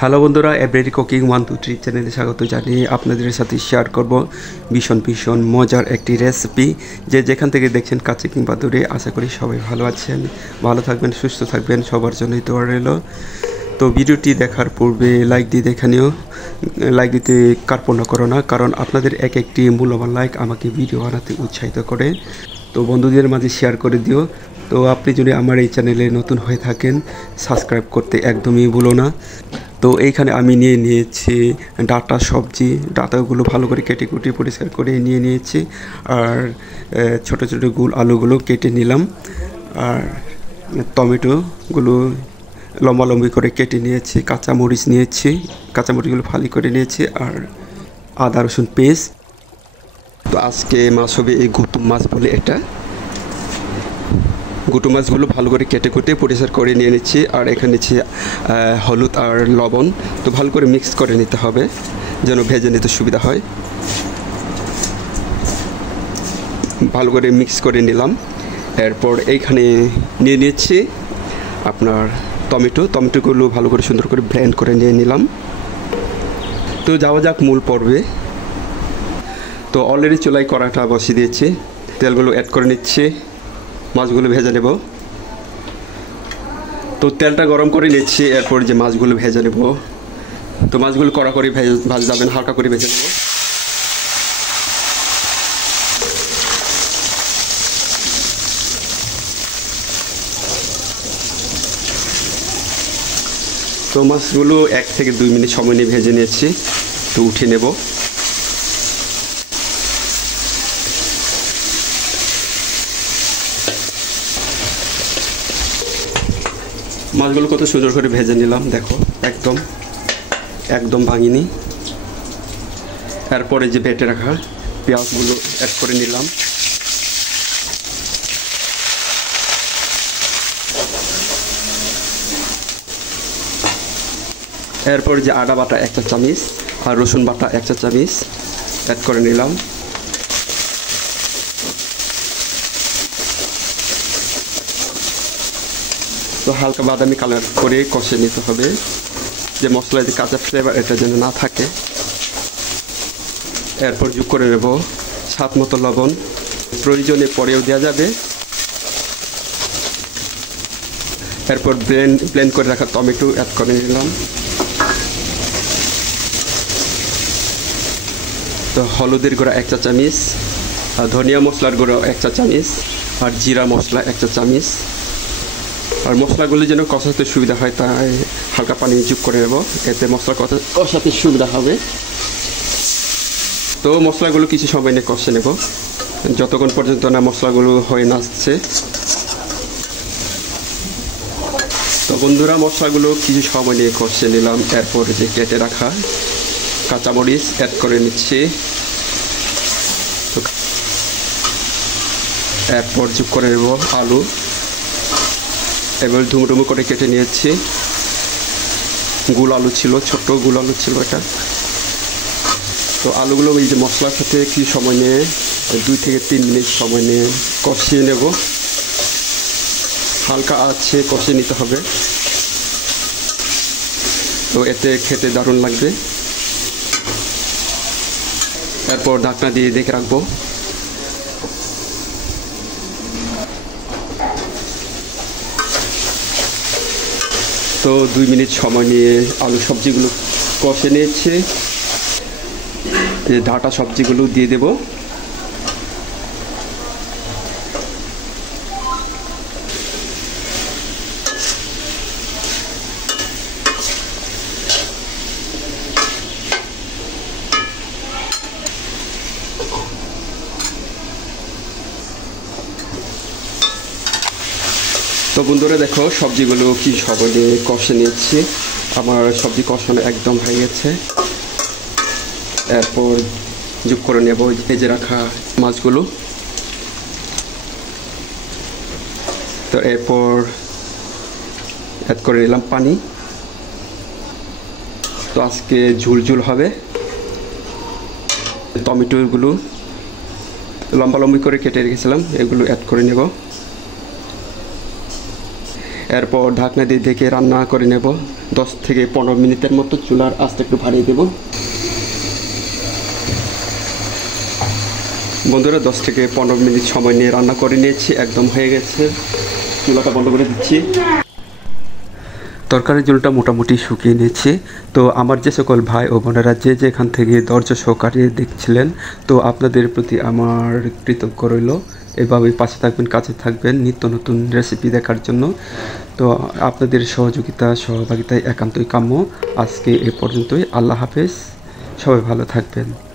Hello বন্ধুরা, everyday cooking 1 2 3 চ্যানেলে স্বাগত জানিয়ে আপনাদের সাথে শেয়ার করব ভীষণ মজার একটি রেসিপি। যেখান থেকে দেখছেন কাছে কিংবা দূরে, আশা করি সবাই ভালো আছেন, ভালো থাকবেন, সুস্থ থাকবেন, সবার জন্যই দোয়া রইল। তো ভিডিওটি দেখার পূর্বে লাইক দিয়ে দেখে নিও। লাইক দিতে কার্পণ্য করো না, কারণ আপনাদের একটি মূল্যবান লাইক আমাকে ভিডিও বানাতে উৎসাহিত করে। তো বন্ধুদের মাঝে শেয়ার করে দিও। তো আপনি যদি আমার এই চ্যানেলে নতুন হয়ে থাকেন, সাবস্ক্রাইব করতে একদমই ভুলো না। তো এইখানে আমি নিয়েছি ডাটা সবজি। ডাটাগুলো ভালো করে কেটে কুটে পরিষ্কার করে নিয়েছি। আর ছোট গোল আলুগুলো কেটে নিলাম। আর টমেটোগুলো লম্বালম্বি করে কেটে নিয়েছি। কাঁচামরিচ নিয়েছি, কাঁচামরিচগুলো ফালি করে নিয়েছি। আর আদা রসুন পেস্ট। তো আজকে মাছ হবে এই গুতুম মাছ বলে এটা। গুটু মাছগুলো ভালো করে কেটে কুটে পরিষ্কার করে নিয়ে নিচ্ছি। আর এখানে নিচ্ছি হলুদ আর লবণ। তো ভালো করে মিক্স করে নিতে হবে যেন ভেজে নিতে সুবিধা হয়। ভালো করে মিক্স করে নিলাম। এরপর এইখানে নিয়ে নিচ্ছি আপনার টমেটোগুলো ভালো করে সুন্দর করে ব্লেন্ড করে নিয়ে নিলাম। তো যাওয়া যাক মূল পর্বে। তো অলরেডি চুলায় কড়াটা বসিয়ে দিয়েছি, তেলগুলো অ্যাড করে নিচ্ছি, মাছগুলো ভেজে নেব। তো তেলটা গরম করে নিচ্ছি, এরপর যে মাছগুলো ভেজে নেব। তো মাছগুলো কড়া করে ভাজা যাবেন, হালকা করে ভেজে নেব। তো মাছগুলো 1 থেকে 2 মিনিট সময় নিয়ে ভেজে নিয়েছি। তো উঠিয়ে নেব। মাছগুলো কত সুন্দর করে ভেজে নিলাম, দেখো একদম ভাঙিনি। এরপরে যে বেটে রাখা পেঁয়াজগুলো অ্যাড করে নিলাম। এরপর যে আদা বাটা 1 চা চামচ আর রসুন বাটা 1 চা চামচ অ্যাড করে নিলাম। তো হালকা বাদামি কালার করে কষে নিতে হবে, যে মশলায় যে কাঁচা ফ্লেভার এটা যেন না থাকে। এরপর যোগ করে নেব স্বাদ মতো লবণ, প্রয়োজনে পরেও দেওয়া যাবে। এরপর ব্লেন্ড করে রাখা টমেটো অ্যাড করে নিলাম। তো হলুদের গুঁড়া 1 চা চামচ, আর ধনিয়া মশলার গুঁড়া 1 চা চামচ, আর জিরা মশলা 1 চা চামচ। আর মশলাগুলো যেন কষাতে সুবিধা হয় তাই হালকা পানি যোগ করে নেব, এতে মশলা কষাতে সুবিধা হবে। তো মশলাগুলো কিছু সময় নিয়ে কষে নেব, যতক্ষণ পর্যন্ত না মশলাগুলো হয়ে না আসছে। তো বন্ধুরা, মশলাগুলো কিছু সময় নিয়ে কষে নিলাম। এরপর যে কেটে রাখা কাঁচামরিচ অ্যাড করে নিচ্ছি। এরপর যোগ করে নেব আলু, এবার ডুমো করে কেটে নিয়েছি। ছোট্ট গুল আলু ছিল এটা। তো আলুগুলো এই যে মশলার সাথে কি সময় নিয়ে 2 থেকে 3 মিনিট সময় নিয়ে কষিয়ে নেব। হালকা আছে কষিয়ে নিতে হবে, তো এতে খেতে দারুণ লাগবে। এরপর ঢাকনা দিয়ে দেখে রাখবো। তো 2 মিনিট সময় নিয়ে আলু সবজিগুলো কষে নিয়েছি। ডাটা সবজিগুলো দিয়ে দেব। তো বন্ধুরা দেখো, সবজিগুলো কি সময় নিয়ে কষে নিচ্ছি। আমার সবজি কষানো একদম হয়ে গেছে। এরপর যোগ করে নেব ভেজে রাখা মাছগুলো। তো এরপর অ্যাড করে নিলাম পানি। তো আজকে ঝুল হবে। টমেটোগুলো লম্বা করে কেটে রেখেছিলাম, এগুলো অ্যাড করে নেব। এরপর ঢাকনা দিয়ে ঢেকে রান্না করে নেব 10 থেকে 15 মিনিটের মতো। চুলার আঁচটা একটু বাড়িয়ে দেব। বন্ধুরা 10 থেকে 15 মিনিট সময় নিয়ে রান্না করে নিয়েছি, একদম হয়ে গেছে। চুলাটা বন্ধ করে দিচ্ছি। তরকারির ঝোলটা মোটামুটি শুকিয়ে নিয়েছি। তো আমার যে সকল ভাই ও বোনেরা যে যেখান থেকে ধৈর্য সহকারে দেখছিলেন, তো আপনাদের প্রতি আমার কৃতজ্ঞ রইল। এভাবেই পাশে থাকবেন, কাছে থাকবেন নিত্য নতুন রেসিপি দেখার জন্য। তো আপনাদের সহযোগিতায় একান্তই কাম্য। আজকে এ পর্যন্তই। আল্লাহ হাফেজ, সবাই ভালো থাকবেন।